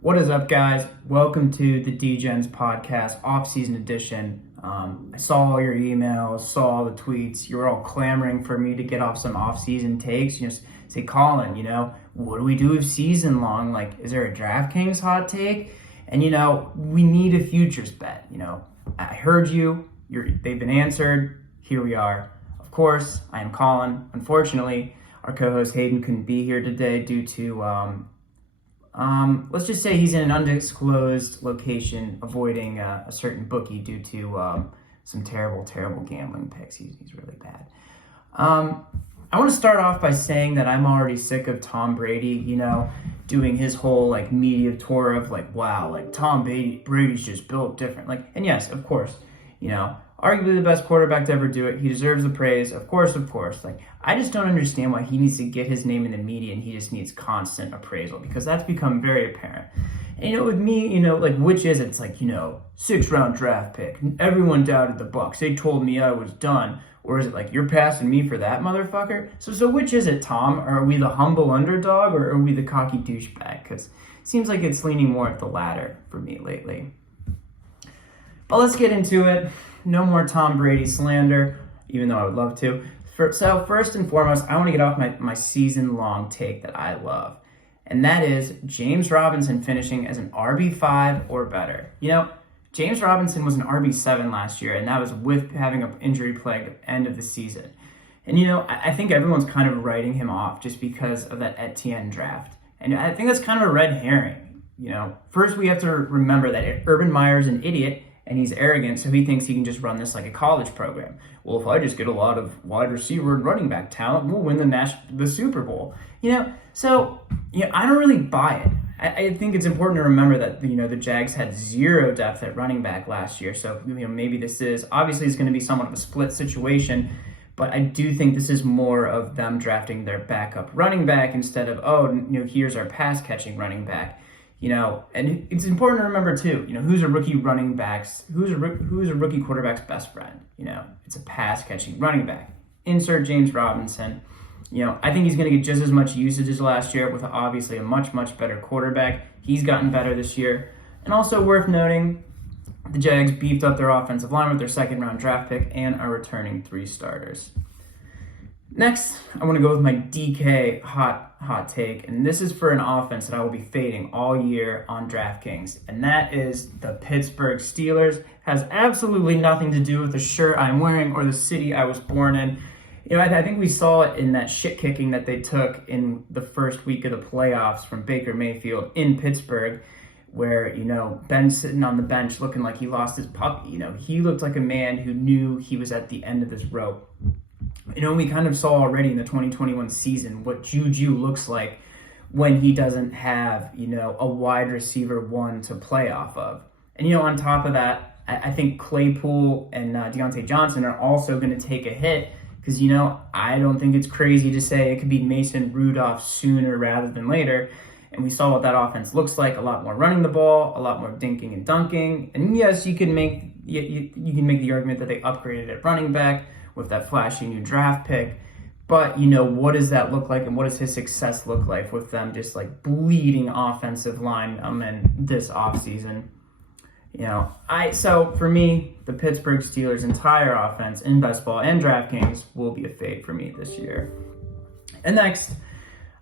What is up, guys? Welcome to the Degens podcast, off-season edition. I saw all your emails, saw all the tweets. You were all clamoring for me to get off some off-season takes. You know, say, Colin, what do we do with season long? Like, is there a DraftKings hot take? And, we need a futures bet. I heard you. They've been answered. Here we are. Of course, I am Colin. Unfortunately, our co-host Hayden couldn't be here today due to let's just say he's in an undisclosed location avoiding a certain bookie due to some terrible gambling picks. He's really bad. I want to start off by saying that I'm already sick of Tom Brady, doing his whole media tour of wow, Tom Brady's just built different. And yes, of course, arguably the best quarterback to ever do it. He deserves the praise. Of course. I just don't understand why he needs to get his name in the media and he just needs constant appraisal, because that's become very apparent. And with me, which is it? It's 6th-round draft pick. Everyone doubted the Bucs. They told me I was done. Or is it you're passing me for that, motherfucker? So which is it, Tom? Are we the humble underdog or are we the cocky douchebag? Because it seems like it's leaning more at the latter for me lately. But let's get into it. No more Tom Brady slander, even though I would love to. So first and foremost, I want to get off my season-long take that I love. And that is James Robinson finishing as an RB5 or better. James Robinson was an RB7 last year, and that was with having an injury-plagued end of the season. And, I think everyone's kind of writing him off just because of that Etienne draft. And I think that's kind of a red herring. First we have to remember that Urban Meyer's an idiot, and he's arrogant, so he thinks he can just run this like a college program. Well, if I just get a lot of wide receiver and running back talent, we'll win the Super Bowl. I don't really buy it. I think it's important to remember that, the Jags had zero depth at running back last year. So, maybe this is, obviously it's going to be somewhat of a split situation, but I do think this is more of them drafting their backup running back instead of, here's our pass catching running back. And it's important to remember too, who's a rookie quarterback's best friend? It's a pass catching running back. Insert James Robinson. I think he's going to get just as much usage as last year with obviously a much better quarterback. He's gotten better this year. And also worth noting, the Jags beefed up their offensive line with their 2nd-round draft pick and are returning 3 starters. Next, I want to go with my DK hot take, and this is for an offense that I will be fading all year on DraftKings, and that is the Pittsburgh Steelers. Has absolutely nothing to do with the shirt I'm wearing or the city I was born in. I think we saw it in that shit kicking that they took in the first week of the playoffs from Baker Mayfield in Pittsburgh, where, Ben sitting on the bench looking like he lost his puppy. He looked like a man who knew he was at the end of his rope. We kind of saw already in the 2021 season what Juju looks like when he doesn't have, a wide receiver one to play off of. And, on top of that, I think Claypool and Deontay Johnson are also going to take a hit because, I don't think it's crazy to say it could be Mason Rudolph sooner rather than later. And we saw what that offense looks like, a lot more running the ball, a lot more dinking and dunking. And yes, you can make the argument that they upgraded at running back with that flashy new draft pick. But, what does that look like and what does his success look like with them just bleeding offensive linemen this offseason? So for me, the Pittsburgh Steelers' entire offense in best ball and DraftKings will be a fade for me this year. And next,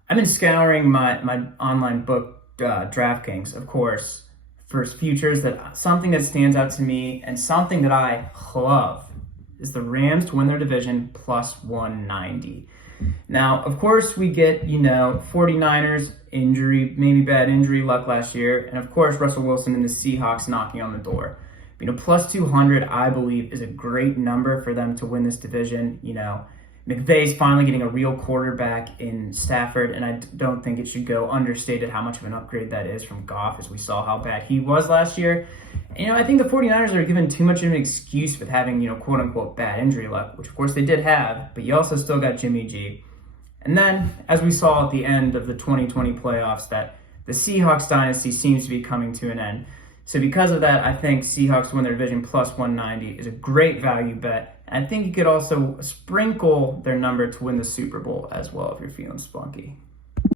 I've been scouring my online book, DraftKings, of course, for futures. That something that stands out to me and something that I love is the Rams to win their division plus 190. Now, of course, we get, 49ers injury, maybe bad injury luck last year. And of course, Russell Wilson and the Seahawks knocking on the door. Plus 200, I believe, is a great number for them to win this division. McVay's finally getting a real quarterback in Stafford, and I don't think it should go understated how much of an upgrade that is from Goff, as we saw how bad he was last year. And, I think the 49ers are given too much of an excuse with having, quote-unquote bad injury luck, which of course they did have, but you also still got Jimmy G. And then, as we saw at the end of the 2020 playoffs, that the Seahawks dynasty seems to be coming to an end. So because of that, I think Seahawks win their division plus 190 is a great value bet. And I think you could also sprinkle their number to win the Super Bowl as well if you're feeling spunky.